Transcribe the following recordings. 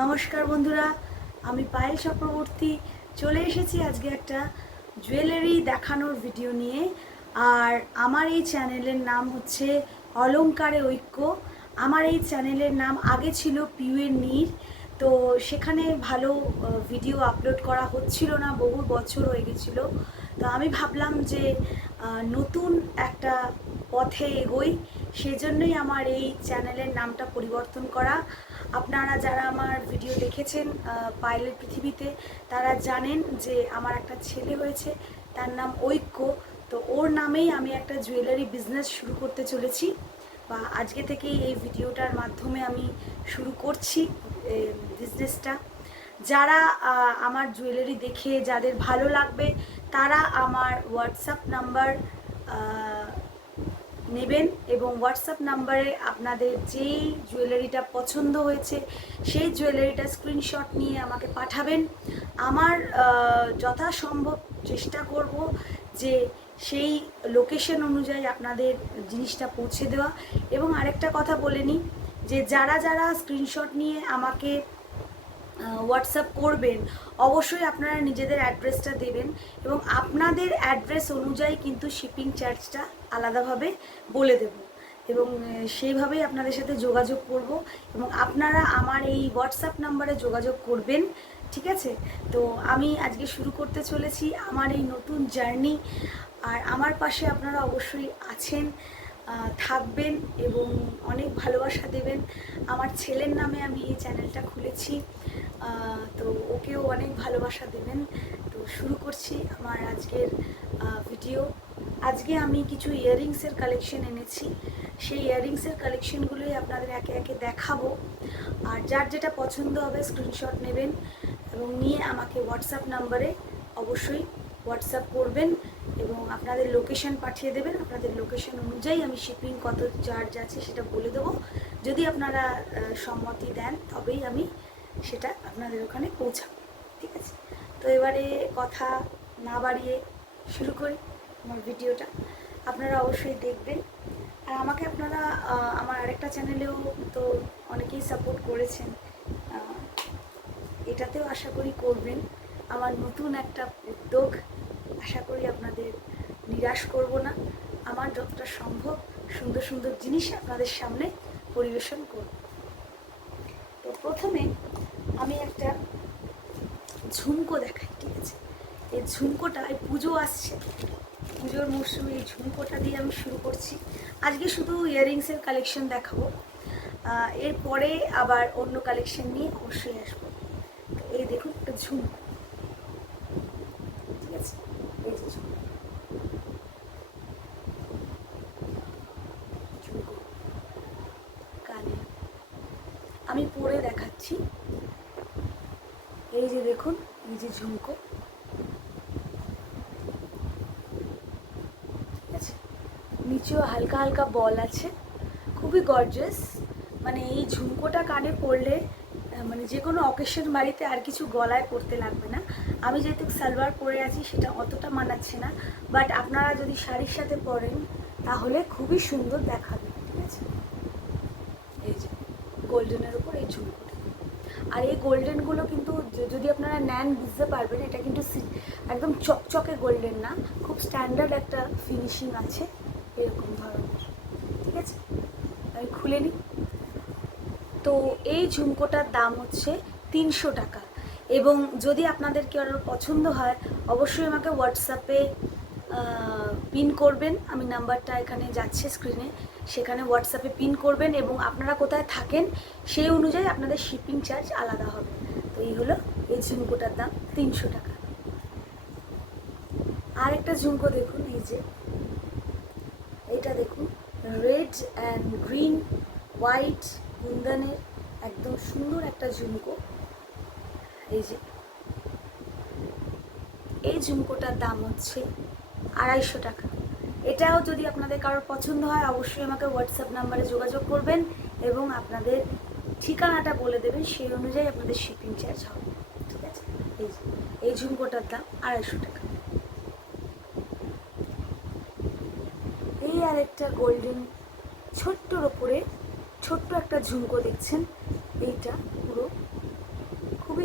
নমস্কার বন্ধুরা, আমি পায়েল চক্রবর্তী চলে এসেছি আজকে একটা জুয়েলারি দেখানোর ভিডিও নিয়ে। আর আমার এই চ্যানেলের নাম হচ্ছে অলংকারে ঐক্য। আমার এই চ্যানেলের নাম আগে ছিল পিউয়ের নীর। তো সেখানে ভালো ভিডিও আপলোড করা হচ্ছিল না, বহু বছর হয়ে গেছিলো। তো আমি ভাবলাম যে নতুন একটা পথে এগোই, সেজন্যই আমার এই চ্যানেলের নামটা পরিবর্তন করা। আপনারা যারা আমার ভিডিও দেখেছেন পায়েলের পৃথিবীতে, তারা জানেন যে আমার একটা ছেলে হয়েছে, তার নাম ঐক্য। তো ওর নামেই আমি একটা জুয়েলারি বিজনেস শুরু করতে চলেছি, বা আজকে থেকেই এই ভিডিওটার মাধ্যমে আমি শুরু করছি বিজনেসটা। যারা আমার জুয়েলারি দেখে যাদের ভালো লাগবে, তারা আমার হোয়াটসঅ্যাপ নাম্বার নেবেন এবং হোয়াটসঅ্যাপ নাম্বারে আপনাদের যেই জুয়েলারিটা পছন্দ হয়েছে সেই জুয়েলারিটা স্ক্রিনশট নিয়ে আমাকে পাঠাবেন। আমার যথাসম্ভব চেষ্টা করব যে সেই লোকেশন অনুযায়ী আপনাদের জিনিসটা পৌঁছে দেওয়া। এবং আরেকটা কথা বলে নিই, যে যারা যারা স্ক্রিনশট নিয়ে আমাকে হোয়াটসঅ্যাপ করবেন, অবশ্যই আপনারা নিজেদের অ্যাড্রেসটা দেবেন এবং আপনাদের অ্যাড্রেস অনুযায়ী কিন্তু শিপিং চার্জটা আলাদাভাবে বলে দেব এবং সেইভাবেই আপনাদের সাথে যোগাযোগ করব এবং আপনারা আমার এই হোয়াটসঅ্যাপ নাম্বারে যোগাযোগ করবেন। ঠিক আছে? তো আমি আজকে শুরু করতে চলেছি আমার এই নতুন জার্নি। আর আমার পাশে আপনারা অবশ্যই আছেন, থাকবেন এবং অনেক ভালোবাসা দেবেন। আমার ছেলের নামে আমি এই চ্যানেলটা খুলেছি, তো ওকেও অনেক ভালোবাসা দেবেন। তো শুরু করছি আমার আজকের ভিডিও। আজকে আমি কিছু ইয়াররিংসের কালেকশন এনেছি, সেই ইয়াররিংসের কালেকশনগুলোই আপনাদের একে একে দেখাবো। আর যার যেটা পছন্দ হবে স্ক্রিনশট নেবেন এবং নিয়ে আমাকে হোয়াটসঅ্যাপ নাম্বারে অবশ্যই হোয়াটসঅ্যাপ করবেন এবং আপনাদের লোকেশন পাঠিয়ে দেবেন। আপনাদের লোকেশন অনুযায়ী আমি শিপিং কত চার্জ আছে সেটা বলে দেবো। যদি আপনারা সম্মতি দেন তবেই আমি সেটা আপনাদের ওখানে পৌঁছাবো। ঠিক আছে? তো এবারে কথা না বাড়িয়ে শুরু করি আমার ভিডিওটা। আপনারা অবশ্যই দেখবেন। আর আমাকে আপনারা আমার আরেকটা চ্যানেলেও তো অনেকেই সাপোর্ট করেছেন, এটাতেও আশা করি করবেন। আমার নতুন একটা উদ্যোগ, আশা করি আপনাদের নিরাশ করব না। আমার যতটা সম্ভব সুন্দর সুন্দর জিনিস আপনাদের সামনে পরিবেশন করব। তো প্রথমে আমি একটা ঝুমকো দেখাই। ঠিক আছে? এই ঝুমকোটা, এই পুজো আসছে, পুজোর মরশুমে এই ঝুমকোটা দিয়ে আমি শুরু করছি। আজকে শুধু ইয়াররিংসের কালেকশন দেখাবো, এরপরে আবার অন্য কালেকশন নিয়ে অবশ্যই আসবো। এই দেখুন একটা ঝুমকো। ঠিক আছে? এই যে ঝুমকো, ঝুমকো কানে আমি পরে দেখাচ্ছি। এই যে দেখুন, এই যে ঝুমকো। ঠিক আছে? নিচেও হালকা হালকা বল আছে, খুবই গর্জাস। মানে এই ঝুমকোটা কানে পরলে মানে যে কোনো অকেশন বাড়িতে আর কিছু গলায় পরতে লাগবে না। আমি যেহেতু সালোয়ার পরে আছি সেটা অতটা মানাচ্ছে না, বাট আপনারা যদি শাড়ির সাথে পরেন তাহলে খুবই সুন্দর দেখাবে। ঠিক আছে? এই যে গোল্ডেনের উপর এই ঝুমকোটা। আর এই গোল্ডেনগুলো কিন্তু যদি আপনারা নেন বুঝতে পারবেন, এটা কিন্তু একদম চকচকে গোল্ডেন না, খুব স্ট্যান্ডার্ড একটা ফিনিশিং আছে এরকম ধরনের। ঠিক আছে? আমি খুলে নিই। তো এই ঝুমকোটার দাম হচ্ছে 300 টাকা। এবং যদি আপনাদের কেউ আরও পছন্দ হয়, অবশ্যই আমাকে হোয়াটসঅ্যাপে পিন করবেন। আমি নাম্বারটা এখানে যাচ্ছে স্ক্রিনে, সেখানে হোয়াটসঅ্যাপে পিন করবেন এবং আপনারা কোথায় থাকেন সেই অনুযায়ী আপনাদের শিপিং চার্জ আলাদা হবে। তো এই হলো এই ঝুমকোটার দাম 300 টাকা। আর একটা ঝুমকো দেখুন, এই যে এটা দেখুন, রেড অ্যান্ড গ্রিন হোয়াইট কুন্দনের একদম সুন্দর একটা ঝুমকো। এই যে এই ঝুমকোটার দাম হচ্ছে 250 টাকা। এটাও যদি আপনাদের কারোর পছন্দ হয়, অবশ্যই আমাকে হোয়াটসঅ্যাপ নাম্বারে যোগাযোগ করবেন এবং আপনাদের ঠিকানাটা বলে দেবেন, সেই অনুযায়ী আপনাদের শিপিং চার্জ হবে। ঠিক আছে? এই যে এই ঝুমকোটার দাম 250 টাকা। এই আর একটা গোল্ডেন ছোট্টর ওপরে ছোট্ট একটা ঝুমকো দেখছেন, এইটা পুরো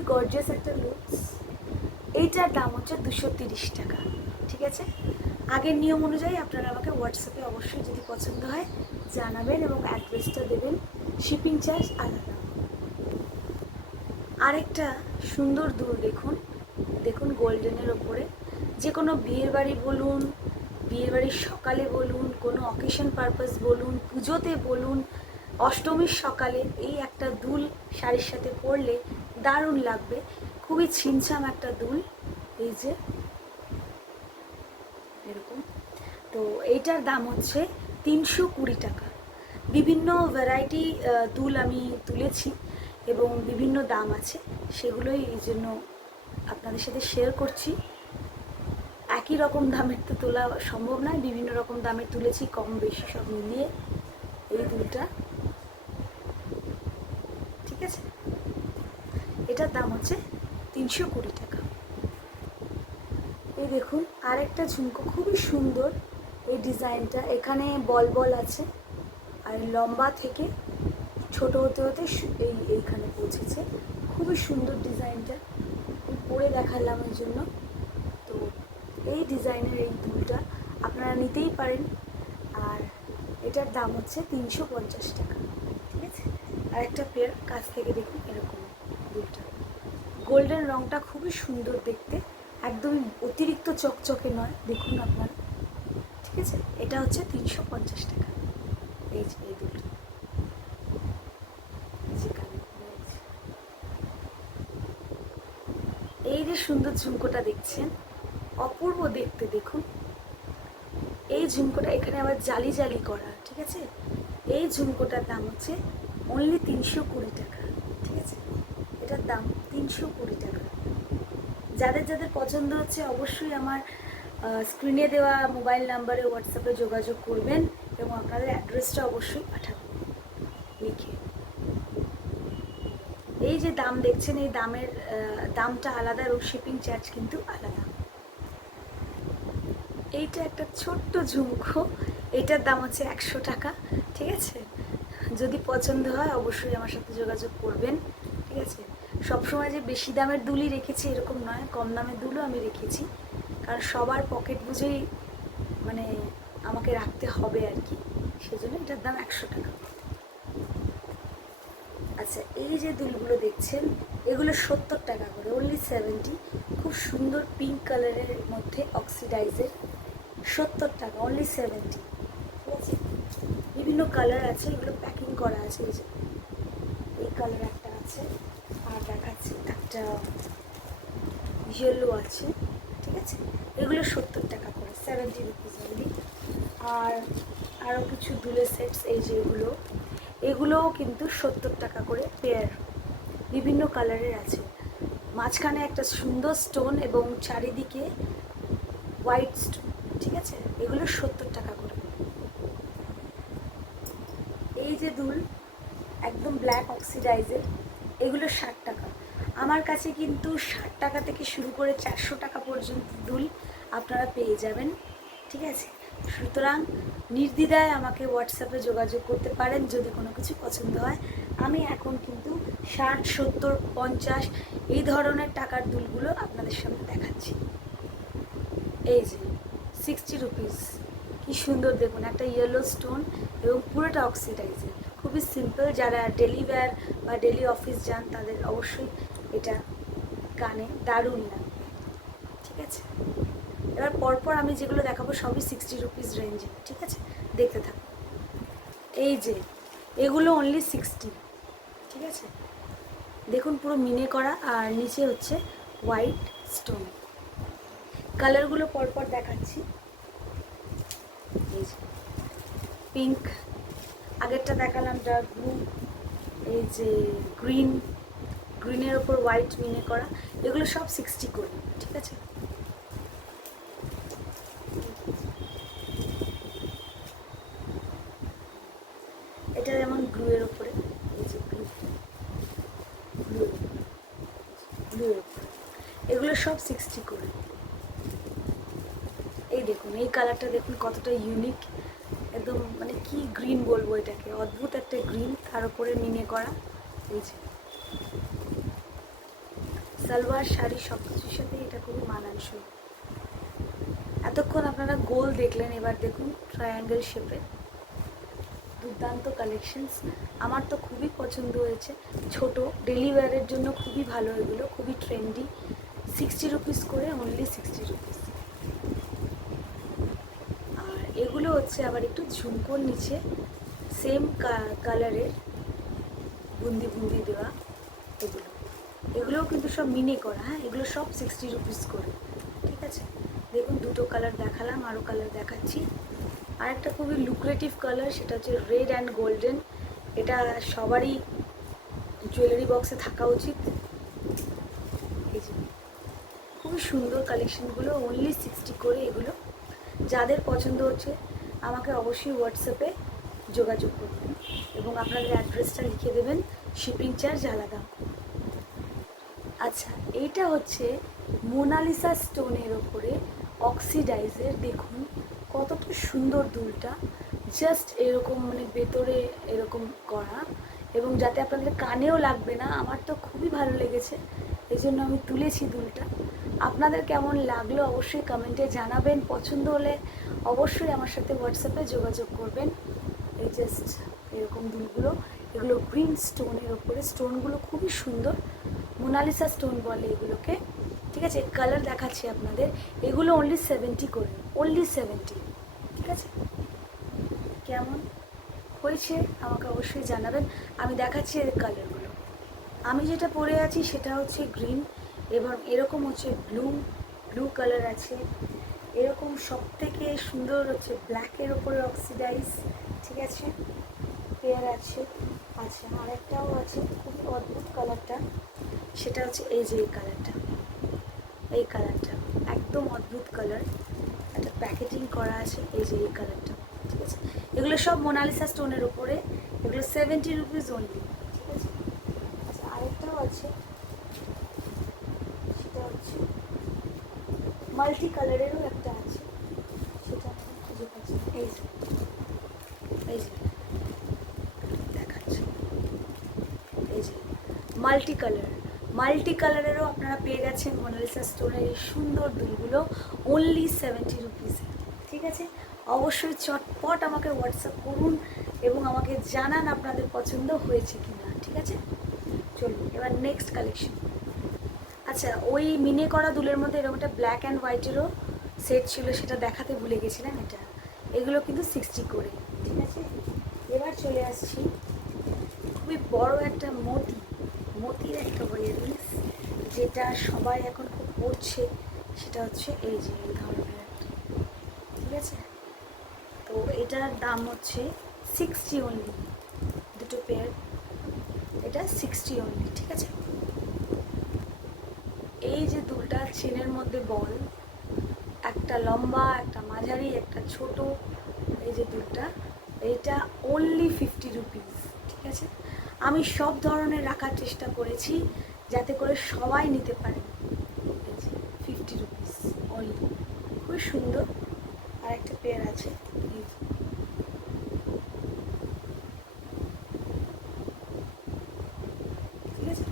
গর্জিয়াস একটা লুকস। এইটার দাম হচ্ছে 230 টাকা। ঠিক আছে, আগের নিয়ম অনুযায়ী আপনারা আমাকে হোয়াটসঅ্যাপে অবশ্যই যদি পছন্দ হয় জানাবেন এবং অ্যাড্রেসটা দেবেন, শিপিং চার্জ আলাদা। আরেকটা সুন্দর দুল দেখুন, দেখুন গোল্ডেনের ওপরে, যে কোনো বিয়ের বাড়ি বলুন, বিয়ের বাড়ির সকালে বলুন, কোনো অকেশন পারপাস বলুন, পুজোতে বলুন, অষ্টমীর সকালে এই একটা দুল শাড়ির সাথে পরলে দারুণ লাগবে। খুবই ছিমছাম একটা দুল, এই যে এরকম। তো এইটার দাম হচ্ছে 320 টাকা। বিভিন্ন ভ্যারাইটি দুল আমি তুলেছি এবং বিভিন্ন দাম আছে, সেগুলোই এই জন্য আপনাদের সাথে শেয়ার করছি। একই রকম দামের তো তোলা সম্ভব নয়, বিভিন্ন রকম দামের তুলেছি, কম বেশি সব মিলিয়ে এই দুলটা। ঠিক আছে, এটার দাম হচ্ছে 320 টাকা। এই দেখুন আরেকটা ঝুমকো, খুবই সুন্দর এই ডিজাইনটা, এখানে বল বল আছে আর লম্বা থেকে ছোট হতে হতে এইখানে পৌঁছেছে। খুবই সুন্দর ডিজাইনটা, পরে দেখালাম এই জন্য। তো এই ডিজাইনের এই দুলটা আপনারা নিতেই পারেন, আর এটার দাম হচ্ছে 350 টাকা। ঠিক আছে, আর একটা পেয়ার কাছ থেকে দেখুন এরকম দুলটা, গোল্ডেন রঙটা খুবই সুন্দর দেখতে, একদমই অতিরিক্ত চকচকে নয়, দেখুন আপনারা। ঠিক আছে, এটা হচ্ছে 350 টাকা। এই যে এই দুলটা, এই যে সুন্দর ঝুমকোটা দেখছেন, অপূর্ব দেখতে, দেখুন এই ঝুমকোটা, এখানে আবার জালি জালি করা। ঠিক আছে, এই ঝুমকোটার দাম হচ্ছে অনলি 320 টাকা। ঠিক আছে, এটার দাম 320 টাকা। যাদের যাদের পছন্দ হচ্ছে অবশ্যই আমার স্ক্রিনে দেওয়া মোবাইল নাম্বারে হোয়াটসঅ্যাপে যোগাযোগ করবেন এবং আপনাদের অ্যাড্রেসটা অবশ্যই পাঠাবেন লিখে। এই যে দাম দেখছেন, এই দামের দামটা আলাদা এবং শিপিং চার্জ কিন্তু আলাদা। এইটা একটা ছোট্ট ঝুমকো, এটার দাম হচ্ছে 100 টাকা। ঠিক আছে, যদি পছন্দ হয় অবশ্যই আমার সাথে যোগাযোগ করবেন। ঠিক আছে, সবসময় যে বেশি দামের দুলই রেখেছি এরকম নয়, কম দামের দুলও আমি রেখেছি, কারণ সবার পকেট বুঝেই মানে আমাকে রাখতে হবে আর কি, সেজন্য এটার দাম 100 টাকা। আচ্ছা, এই যে দুলগুলো দেখছেন এগুলো 70 টাকা করে, অনলি 70। খুব সুন্দর পিঙ্ক কালারের মধ্যে অক্সিডাইজের, 70 টাকা, অনলি 70। ঠিক আছে, বিভিন্ন কালার আছে, এগুলো প্যাকিং করা আছে। এই যে এই কালার একটা আছে, আর দেখাচ্ছি একটা ইয়েলো আছে। ঠিক আছে, এগুলো 70 টাকা করে, 70 রুপিস অনলি। আর আরও কিছু দুলের সেটস, এই যে এগুলোও কিন্তু 70 টাকা করে পেয়ার, বিভিন্ন কালারের আছে। মাঝখানে একটা সুন্দর স্টোন এবং চারিদিকে হোয়াইট স্টোন। ঠিক আছে, এগুলো 70 টাকা করে। এই যে দুল একদম ব্ল্যাক অক্সিডাইজের, এগুলো 60 টাকা। আমার কাছে কিন্তু 60 টাকা থেকে শুরু করে 400 টাকা পর্যন্ত দুল আপনারা পেয়ে যাবেন। ঠিক আছে, সুতরাং নির্দ্বিধায় আমাকে হোয়াটসঅ্যাপে যোগাযোগ করতে পারেন যদি কোনো কিছু পছন্দ হয়। আমি এখন কিন্তু 60, 70, 50 এই ধরনের টাকার দুলগুলো আপনাদের সামনে দেখাচ্ছি। এই যে 60 রুপিস, কি সুন্দর দেখুন, একটা ইয়েলো স্টোন এবং পুরোটা অক্সিডাইজের, খুবই সিম্পল। যারা ডেলি ওয়্যার বা ডেলি অফিস যান তাদের অবশ্যই এটা কানে দারুণ লাগবে। ঠিক আছে, এবার পরপর আমি যেগুলো দেখাবো সবই 60 রুপিস রেঞ্জে। ঠিক আছে, দেখতে থাকুন। এই যে এগুলো অনলি 60। ঠিক আছে, দেখুন পুরো মিনে করা, আর নিচে হচ্ছে হোয়াইট স্টোন। কালারগুলো পরপর দেখাচ্ছি। এই যে পিঙ্ক, আগেরটা দেখালাম ডার্ক ব্লু, এই যে গ্রিনের ওপর হোয়াইট মিনে করা, এগুলো সব 60 করে। ঠিক আছে, এটা যেমন ব্লুয়ের ওপরে, এই যে ব্লুয়ের ওপরে, এগুলো সব 60 করে। এই দেখুন এই কালারটা দেখুন কতটা ইউনিক, একদম মানে কি গ্রিন বলবো এটাকে, অদ্ভুত একটা গ্রিন, তার উপরে মিনে করা। এই যে সালোয়ার শাড়ি সব কিছুর সাথে এটা খুবই মানানসই। এতক্ষণ আপনারা গোল দেখলেন, এবার দেখুন ট্রায়াঙ্গেল শেপের দুর্দান্ত কালেকশনস। আমার তো খুবই পছন্দ হয়েছে। ছোট ডেলি ওয়্যারের জন্য খুবই ভালো, এগুলো খুবই ট্রেন্ডি। 60 রুপিস করে, অনলি 60 রুপিস। আর এগুলো হচ্ছে আবার একটু ঝুমকোর নিচে সেম কালারের বুন্দি বুন্দি দেওয়া। এগুলোও কিন্তু সব মিনে করা। হ্যাঁ, এগুলো সব 60 রুপিস করে। ঠিক আছে, দেখুন দুটো কালার দেখালাম, আরও কালার দেখাচ্ছি। আর একটা খুবই লুক্রেটিভ কালার, সেটা হচ্ছে রেড অ্যান্ড গোল্ডেন। এটা সবারই জুয়েলারি বক্সে থাকা উচিত। এই যে খুবই সুন্দর কালেকশনগুলো, অনলি 60 করে এগুলো। যাদের পছন্দ হচ্ছে আমাকে অবশ্যই হোয়াটসঅ্যাপে যোগাযোগ করবেন এবং আপনাদের অ্যাড্রেসটা লিখে দেবেন, শিপিং চার্জ আলাদা। আচ্ছা, এইটা হচ্ছে মোনালিসা স্টোনের ওপরে অক্সিডাইজের। দেখুন কতটা সুন্দর দুলটা, জাস্ট এরকম মানে ভেতরে এরকম করা, এবং যাতে আপনাদের কানেও লাগবে না। আমার তো খুবই ভালো লেগেছে, এই জন্য আমি তুলেছি দুলটা। আপনাদের কেমন লাগলো অবশ্যই কমেন্টে জানাবেন। পছন্দ হলে অবশ্যই আমার সাথে হোয়াটসঅ্যাপে যোগাযোগ করবেন। এই জাস্ট এরকম দুলগুলো, এগুলো গ্রিন স্টোনের ওপরে, স্টোনগুলো খুবই সুন্দর, মোনালিসা স্টোন বলে এগুলোকে। ঠিক আছে, কালার দেখাচ্ছি আপনাদের। এগুলো অনলি 70 করে, অনলি 70। ঠিক আছে, কেমন হয়েছে আমাকে অবশ্যই জানাবেন। আমি দেখাচ্ছি এর কালারগুলো। আমি যেটা পরে আছি সেটা হচ্ছে গ্রিন, এবং এরকম হচ্ছে ব্লু কালার আছে। এরকম সব থেকে সুন্দর হচ্ছে ব্ল্যাকের ওপরে অক্সিডাইজ। ঠিক আছে, পেয়ার আছে। আচ্ছা, আরেকটাও আছে খুবই অদ্ভুত কালারটা, সেটা হচ্ছে এই যে এই কালারটা একদম অদ্ভুত কালার, একটা প্যাকেটিং করা আছে। এই যে এই কালারটা, ঠিক আছে। এগুলো সব মোনালিসা স্টোনের উপরে, এগুলো 70 রুপিস অনলি। ঠিক আছে, আচ্ছা আরেকটাও আছে, সেটা হচ্ছে মাল্টি কালারেরও একটা আছে, সেটা খুঁজে পাচ্ছি। এই যে দেখাচ্ছি, এই যে মাল্টি কালারেরও আপনারা পেয়ে গেছেন মোনালিসা স্টোনের এই সুন্দর দুলগুলো, অনলি 70 রুপিসে। ঠিক আছে, অবশ্যই চটপট আমাকে হোয়াটসঅ্যাপ করুন এবং আমাকে জানান আপনাদের পছন্দ হয়েছে কি না। ঠিক আছে, চলুন এবার নেক্সট কালেকশন। আচ্ছা, ওই মিনে করা দুলের মধ্যে এরকম একটা ব্ল্যাক অ্যান্ড হোয়াইটেরও সেট ছিল, সেটা দেখাতে ভুলে গেছিলাম। এগুলো কিন্তু 60 করে। ঠিক আছে, এবার চলে আসছি খুবই বড় একটা মতির একটা ইয়াররিংস, যেটা সবাই এখন খুব পড়ছে। সেটা হচ্ছে এই যে এই ধরনের একটা। ঠিক আছে, তো এটার দাম হচ্ছে 60 অনলি, দুটো পেয়ার, এটা 60 অনলি। ঠিক আছে, এই যে দুলটা চেনের মধ্যে বল, একটা লম্বা, একটা মাঝারি, একটা ছোট, এই যে দুলটা, এইটা অনলি 50 রুপিস। ঠিক আছে, আমি সব ধরনের রাখার চেষ্টা করেছি যাতে করে সবাই নিতে পারে। 50 রুপিস অনলি, খুবই সুন্দর। আর একটা পেয়ার আছে, ঠিক আছে,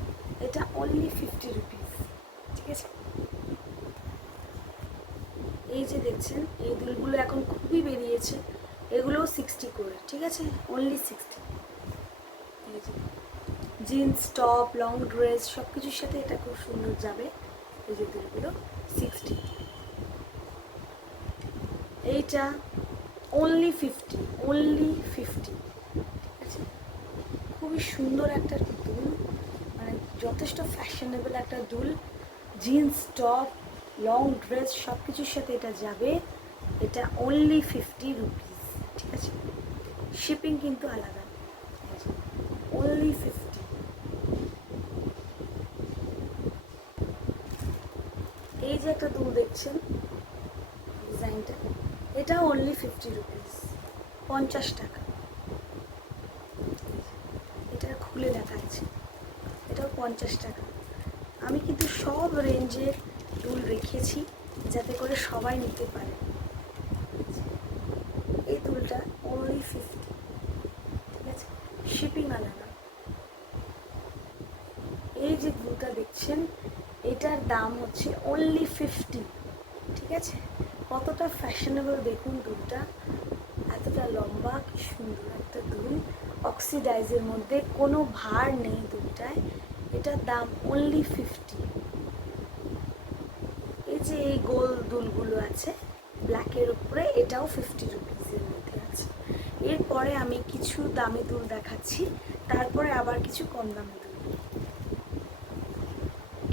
এটা অনলি 50 রুপিস। ঠিক আছে, এই যে দেখছেন এই দুলগুলো এখন খুবই বেরিয়েছে, এগুলোও 60 করে। ঠিক আছে, অনলি 60। এই যে জিন্স টপ, লং ড্রেস সব কিছুর সাথে এটা খুব সুন্দর যাবে। এই যে দুলগুলো 60, এইটা অনলি 50, অনলি 50। ঠিক আছে, খুবই সুন্দর একটা দুল, মানে যথেষ্ট ফ্যাশনেবল একটা দুল। জিন্স টপ, লং ড্রেস সব কিছুর সাথে এটা যাবে। এটা অনলি 50 রুপিস। ঠিক আছে, শিপিং কিন্তু আলাদা। অনলি 50। এই যে একটা দুল দেখছেন ডিজাইনটা, এটা অনলি 50 রুপিস, 50 টাকা। এটা খুলে দেখাচ্ছে, এটাও 50 টাকা। আমি কিন্তু সব রেঞ্জের দুল রেখেছি যাতে করে সবাই নিতে পারে। এই দুলটা অনলি 50। ঠিক আছে, শিপিং আলাদা। এই যে দুলটা দেখছেন, এটার দাম হচ্ছে অনলি 50। ঠিক আছে, কতটা ফ্যাশনেবল দেখুন দুলটা, এতটা লম্বা, কি সুন্দর একটা দুল, অক্সিডাইজের মধ্যে, কোনো ভার নেই দুলটায়। এটার দাম অনলি 50। এই যে এই গোল দুলগুলো আছে ব্ল্যাকের উপরে, এটাও 50 রুপিসের মধ্যে আছে। এরপরে আমি কিছু দামি দুল দেখাচ্ছি, তারপরে আবার কিছু কম দামি দুল।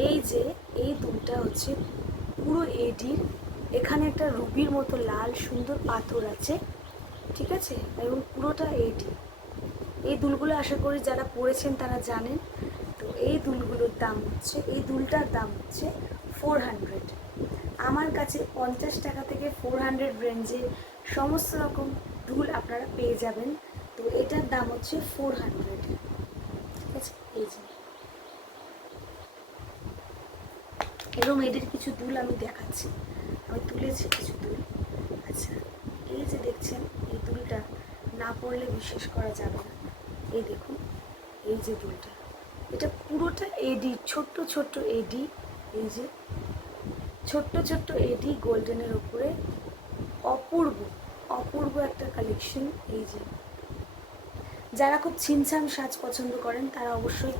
এই যে এই দুলটা হচ্ছে পুরো এডির, এখানে একটা রুবির মতো লাল সুন্দর পাথর আছে, ঠিক আছে, এবং পুরোটা এডি। এই দুলগুলো আশা করি যারা পরেছেন তারা জানেন। তো এই দুলগুলোর দাম হচ্ছে, এই দুলটার দাম হচ্ছে 400। আমার কাছে 50 টাকা থেকে 400 রেঞ্জে সমস্ত রকম দুল আপনারা পেয়ে যাবেন। তো এটার দাম হচ্ছে 400। ঠিক আছে, এই যে এরকম এদের কিছু দুল আমি দেখাচ্ছি, আমি তুলেছি কিছু দুল। আচ্ছা, এই যে দেখছেন এই দুলটা না পরলে বিশ্বাস করা যাবে না। এই দেখুন, এই যে দুলটা, এটা পুরোটা এডি, ছোট্ট ছোট্ট এডি। এই যে ছোট্ট ছোট্ট এডি গোল্ডেনের উপরে, অপূর্ব অপূর্ব একটা কালেকশন। এই যে যারা খুব ছিমছাম সাজ পছন্দ করেন তারা অবশ্যই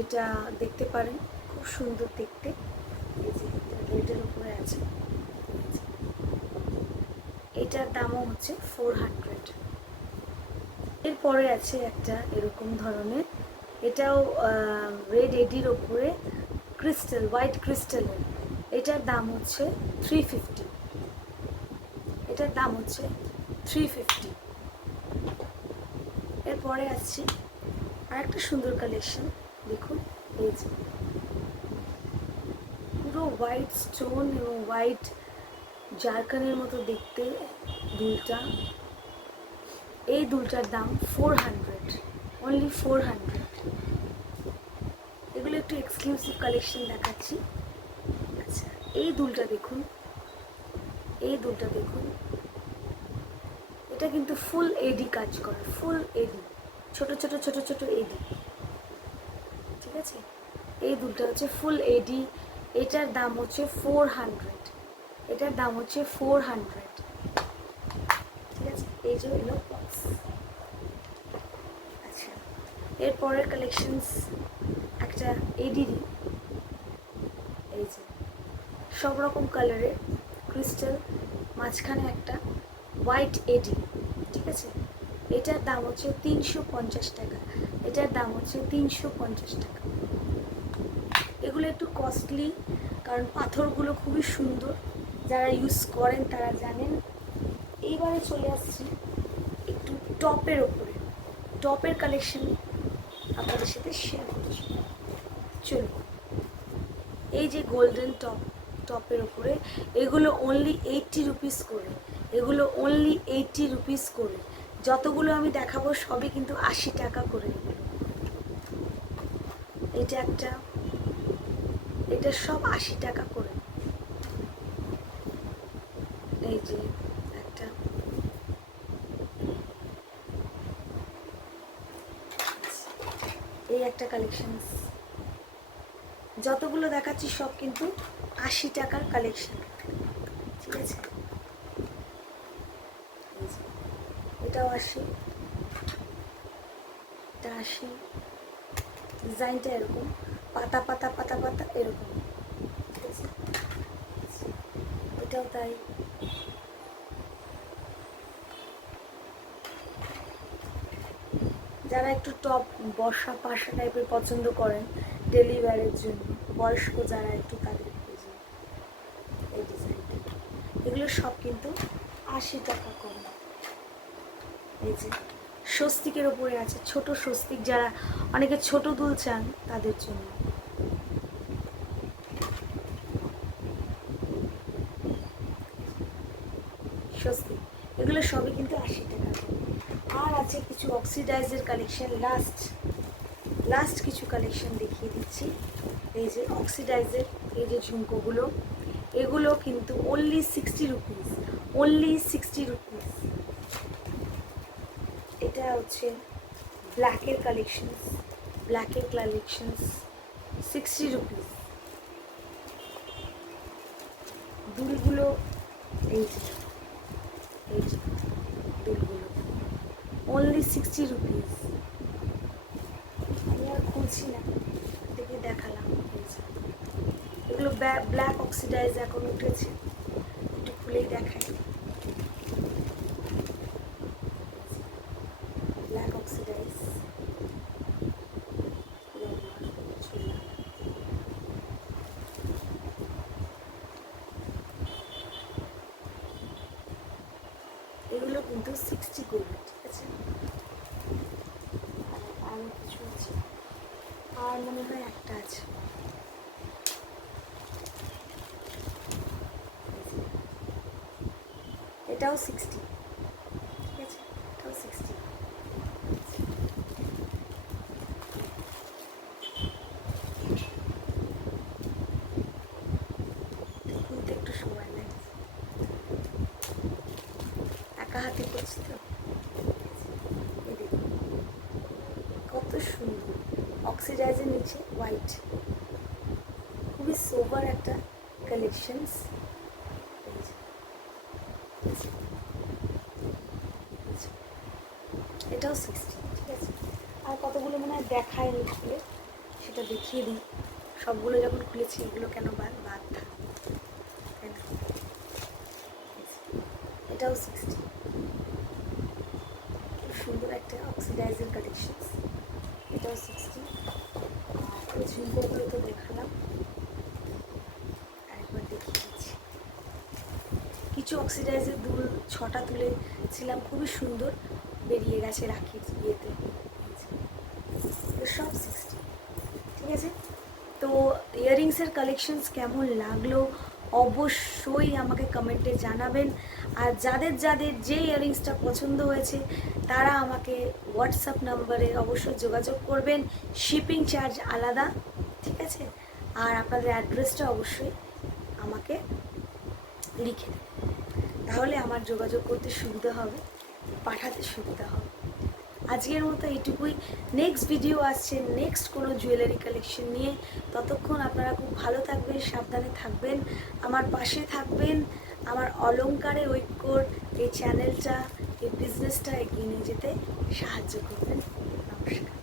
এটা দেখতে পারেন, খুব সুন্দর দেখতে। এই যে রেডের উপরে আছে, এটার দামও হচ্ছে 400। এরপরে আছে একটা এরকম ধরনের, এটাও রেড এডির ওপরে ক্রিস্টাল, হোয়াইট ক্রিস্টালের, এটার দাম হচ্ছে 350। এটার দাম হচ্ছে 350। এরপরে আসছি আর একটা সুন্দর কালেকশন, দেখুন এই যে পুরো হোয়াইট স্টোন এবং হোয়াইট জারকানের মতো দেখতে দুলটা। এই দুলটার দাম 400, অনলি 400। এগুলো একটু এক্সক্লুসিভ কালেকশন দেখাচ্ছি। আচ্ছা, এই দুলটা দেখুন, এই দুলটা দেখুন, এটা কিন্তু ফুল এডি কাজ করে, ফুল এডি, ছোট ছোট ছোট ছোট এডি। ঠিক আছে, এই দুলটা হচ্ছে ফুল এডি, এটার দাম হচ্ছে 400। এটার দাম হচ্ছে 400। ঠিক আছে, এই যে এলো বক্স। আচ্ছা, এরপরের কালেকশনস একটা এডিরই, এই যে সব রকম কালারের ক্রিস্টাল, মাঝখানে একটা হোয়াইট এডি। ঠিক আছে, এটার দাম হচ্ছে 350 টাকা। এটার দাম হচ্ছে 350 টাকা। এগুলো একটু কস্টলি, কারণ পাথরগুলো খুবই সুন্দর, যারা ইউজ করেন তারা জানেন। এইবারে চলে আসছি একটু টপের ওপরে, টপের কালেকশন আপনাদের সাথে শেয়ার করছি। চলুন, এই যে গোল্ডেন টপ, টপের ওপরে এগুলো অনলি 80 রুপিস করে, এগুলো অনলি 80 রুপিস করে। যতগুলো আমি দেখাবো সবই কিন্তু 80 টাকা করে। এটা একটা, এটা সব 80 টাকা করে। এই যে একটা, এই একটা কালেকশন, যতগুলো দেখাচ্ছি সব কিন্তু 80 টাকার কালেকশন। ঠিক আছে, এটাও 80, এটা 80। ডিজাইনটা এরকম পাতা পাতা পাতা পাতা এরকম। ঠিক আছে, এটাও তাই। যারা একটু টপ বর্ষা পাশা টাইপের পছন্দ করেন ডেলি ওয়্যারের জন্য, বয়স্ক যারা একটু, তাদের প্রয়োজন এই ডিজাইনটা। এগুলো সব কিন্তু 80 টাকা কম। এই যে স্বস্তিকের ওপরে আছে, ছোট স্বস্তিক, যারা অনেকে ছোট দুল চান তাদের জন্য। স্বস্তিক, এগুলো সবই কিন্তু 80 টাকা কম। আর আছে কিছু অক্সিডাইজের কালেকশন, লাস্ট কিছু কালেকশন দেখিয়ে দিচ্ছি। এই যে অক্সিডাইজের এই যে ঝুমকোগুলো, এগুলো কিন্তু অনলি 60 রুপিস, অনলি 60 রুপিস। এটা হচ্ছে ব্ল্যাকের কালেকশনস, ব্ল্যাকের কালেকশনস 60 রুপিস। দুলগুলো এই যে দুলগুলো অনলি 60 রুপিস। আমি আর খুলছি না, দেখে দেখালাম। এগুলো ব্ল্যাক অক্সিডাইজ এখন উঠেছে, একটু খুলেই দেখাই। ব্ল্যাক অক্সিডাইজ এগুলো কিন্তু 60 করবে, ঠিক আছে। আরও কিছু আছে, আর মনে হয় একটা আছে। এটাও 60, ঠিক আছে, এটাও 60। খুলতে একটু সময় লাগছে, একা হাতে করছি তো। এই দেখুন কত সুন্দর, অক্সিডাইজের নিচে হোয়াইট, খুবই সোবার একটা কালেকশনস। এটাও 60, ঠিক আছে। আর কতগুলো মনে হয় দেখায়নি খুলে, সেটা দেখিয়ে দিই। সবগুলো যখন খুলেছি এগুলো কেন বাদ থাকবে, তাই না। এটাও 60, খুব সুন্দর একটা অক্সিডাইজের কালেকশনস। এটাও 60। আর ওই ঝুমকোগুলো তো দেখালাম, আরেকবার দেখিয়ে দিচ্ছি। কিছু অক্সিডাইজের দুল 6টা তুলেছিলাম, খুবই সুন্দর বেরিয়ে গেছে রাখির ইয়েতে, সব 60, ঠিক আছে। তো ইয়াররিংসের কালেকশনস কেমন লাগলো অবশ্যই আমাকে কমেন্টে জানাবেন। আর যাদের যাদের যে ইয়াররিংসটা পছন্দ হয়েছে তারা আমাকে হোয়াটসঅ্যাপ নাম্বারে অবশ্যই যোগাযোগ করবেন, শিপিং চার্জ আলাদা, ঠিক আছে। আর আপনাদের অ্যাড্রেসটা অবশ্যই আমাকে লিখে দেবেন, তাহলে আমার যোগাযোগ করতে সুবিধা হবে, পাঠাতে সুবিধা হবে। আজকের মতো এইটুকুই। নেক্সট ভিডিও আসছে নেক্সট কোনো জুয়েলারি কালেকশন নিয়ে। ততক্ষণ আপনারা খুব ভালো থাকবেন, সাবধানে থাকবেন, আমার পাশে থাকবেন, আমার অলংকারে ঐক্যর এই চ্যানেলটা, এই বিজনেসটা এগিয়ে নিয়ে যেতে সাহায্য করবেন। নমস্কার।